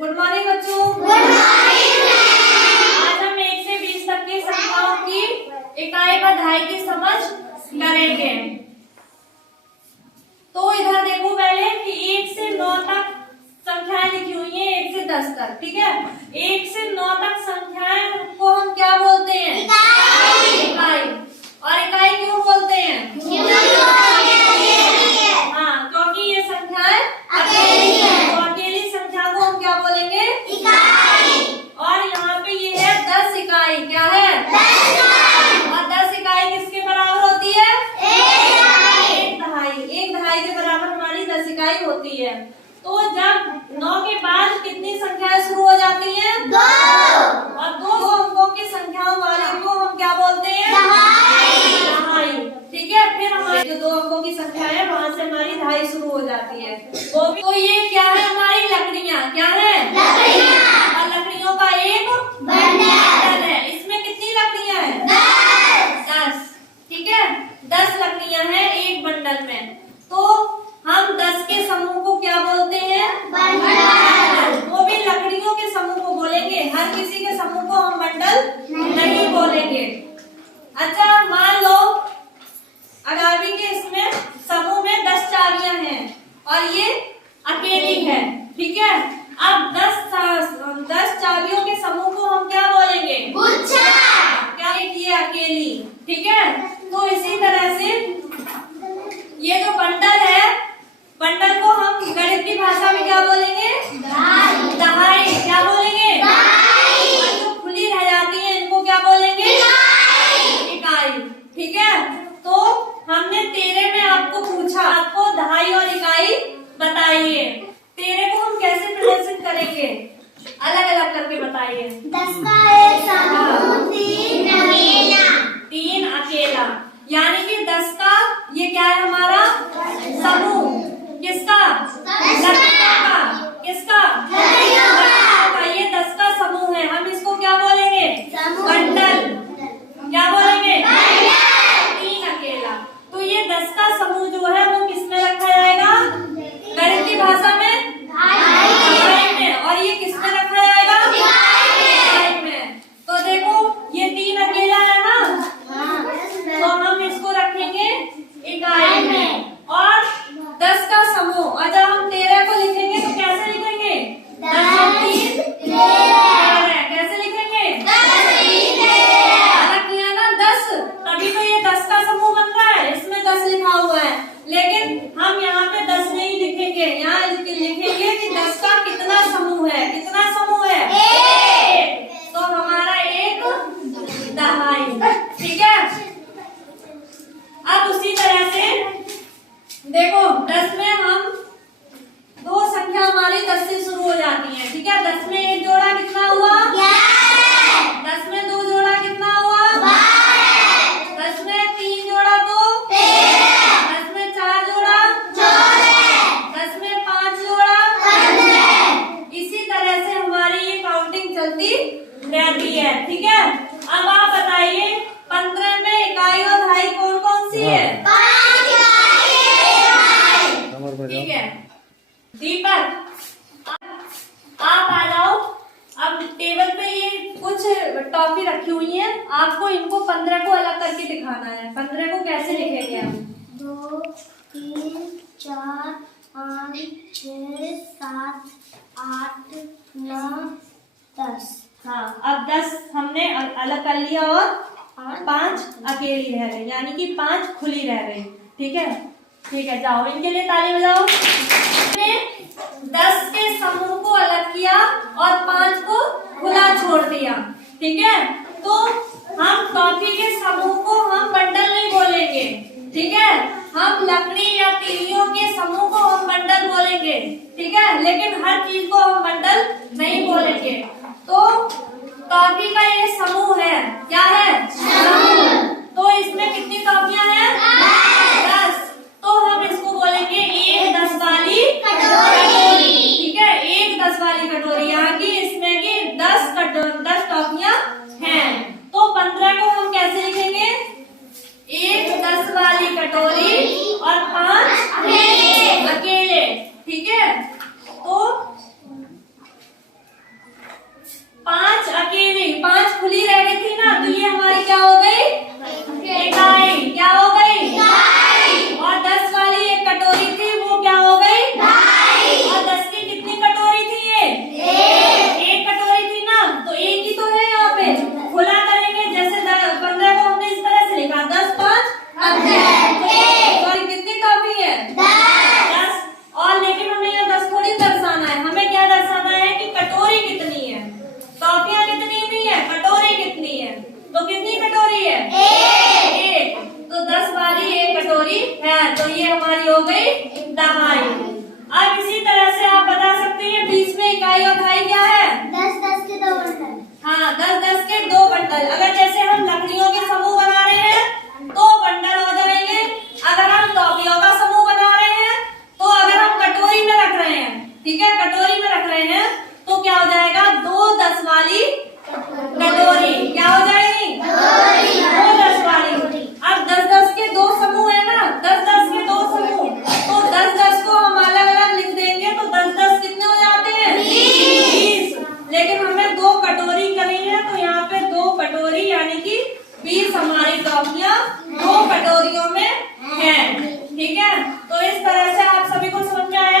Good morning बच्चों। Good morning. आज हम 1 से 20 तक की संख्याओं की इकाई व दहाई की समझ करेंगे। तो इधर देखो पहले कि 1 से 9 तक संख्याएं लिखी हुई हैं, 1 से 10 तक, ठीक है। 1 से 9 तक संख्याएं को हम क्या बोलते हैं? इकाई। और इकाई क्यों बोलते हैं? हाँ, क्योंकि ये संख्याएं अकेली है। तो अकेली संख्या को हम क्या बोलेंगे? इकाई। और यहाँ पे ये है 10 इकाई। क्या है? 10 इकाई। और 10 इकाई किसके बराबर होती है? 1 दहाई। 1 दहाई के बराबर हमारी 10 इकाई होती है। तो जब 9 के बाद कितनी संख्याएं शुरू हो जाती हैं? 2। और 2 अंकों की संख्याओं वाले को हम क्या बोलते हैं? दहाई। ठीक है। फिर हमारी जो 2 अंकों की संख्या है वहाँ से हमारी दहाई शुरू हो जाती है। वो भी तो ये क्या है? हमारी लकड़ियाँ। क्या है? लकड़ियाँ। और लकड़ियों का एक बंडल है। इसमें कितनी लकड़ियाँ हैं? 10। ठीक है, 10 लकड़ियाँ हैं एक बंडल में। तो हम 10 के समूह को क्या बोलते हैं? बंडल। वो भी लकड़ियों के समूह को बोलेंगे, हर किसी के समूह को हम बंडल नहीं बोलेंगे। अच्छा, मान लो अगावी के इसमें समूह में 10 चाबियां हैं और ये अकेली है। ठीक है। अब 10 चाबियों के समूह को हम क्या बोलेंगे? गुच्छा। क्या? ये अकेली। ठीक है। तो इसी तरह से ये जो बंडल है, बंडल को हम गणित की भाषा में क्या बोलेंगे? दहाई। क्या बोलेंगे? दहाई। और जो खुली रह जाती है इनको क्या बोलेंगे? इकाई। ठीक है। तो हमने 13 में आपको पूछा, आपको दहाई और इकाई बताइए। 13 को हम कैसे प्रदर्शित करेंगे? अलग अलग करके बताइए। 10 का एक समूह, 3 अकेला। 3 अकेला, यानी कि 10 का ये क्या है हमारा? समूह। किसका? लकड़ियों का। किसका? लकड़ियों का। ये 10 का समूह है। हम इसको क्या बोलेंगे? बंडल। क्या बोलेंगे? 3 अकेला। तो ये 10 का समूह जो है वो किसमें रखा जाएगा? गणित की भाषा में दहाई में। और ये किसमें रखा जाएगा? इकाई में। तो देखो ये 3 अकेला है ना, तो हम इसको रखेंगे इकाई में। और 10 का समूह, और जब हम 13 को लिखेंगे तो कैसे लिखेंगे? 10 और 3 13। कैसे लिखेंगे? अलग किया ना 10, तभी तो ये 10 का समूह बन रहा है। इसमें 10 लिखा हुआ है, लेकिन हम यहाँ पे 10 नहीं लिखेंगे। यहाँ लिखेंगे कि 10 का कितना समूह है? कितना समूह है? 1। तो हमारा 1 दहाई। ठीक है। अब उसी तरह से देखो 10 में हम 2 संख्या हमारी 10 से शुरू हो जाती है। ठीक है। 10 में 1 जोड़ा कितना हुआ? 10 में 2 जोड़ा कितना हुआ? 10 में 3 जोड़ा तो 10 में 4 जोड़ा 10 में 5 जोड़ा 15। इसी तरह से हमारी ये काउंटिंग चलती रहती है। ठीक है। अब आप बताइए 15 में इकाई और दहाई कौन कौन सी है? ठीक है। दीपक आप आ जाओ। अब टेबल पे ये कुछ टॉफी रखी हुई है, आपको इनको 15 को अलग करके दिखाना है। 15 को कैसे लिखेंगे हम? 2 3 4 5 6 7 8 9 10। हाँ, अब 10 हमने अलग कर लिया और 5 अकेली रह गई, यानी कि 5 खुली रह गई। ठीक है। ठीक है, जाओ इनके लिए ताली बजाओ। 10 के समूह को अलग किया और 5 को खुला छोड़ दिया। ठीक है। तो हम टॉफी के समूह को हम बंडल नहीं बोलेंगे। ठीक है। हम लकड़ी या तीलियों के समूह को हम बंडल बोलेंगे। ठीक है। लेकिन हर चीज को हम बंडल नहीं बोलेंगे। तो टॉफी का ये समूह है। क्या है? समूह। तो इसमें कितनी टॉफियां हैं? 10। तो हम इसको बोलेंगे 1 10 वाली कटोरी। ठीक है। 1 10 वाली कटोरी, यहाँ की इसमें की 10 टॉफियां हैं। तो 15 को हम कैसे लिखेंगे? 1 10 वाली कटोरी और 5 अकेले। ठीक है। तो कटोरी में रख रहे हैं तो क्या हो जाएगा, 2 10 वाली कटोरी। क्या हो जाएगी, 2 10 वाली। अब 10-10 के 2 समूह है ना, 10-10 के 2 समूह, तो 10-10 को हम अलग अलग लिख देंगे तो 10-10 कितने हो जाते हैं, 20। लेकिन हमें 2 कटोरी करनी है तो यहाँ पे 2 कटोरी यानी कि 20 हमारी टॉफियां 2 कटोरियों में है। ठीक है, तो इस तरह से आप सभी को समझ में आया।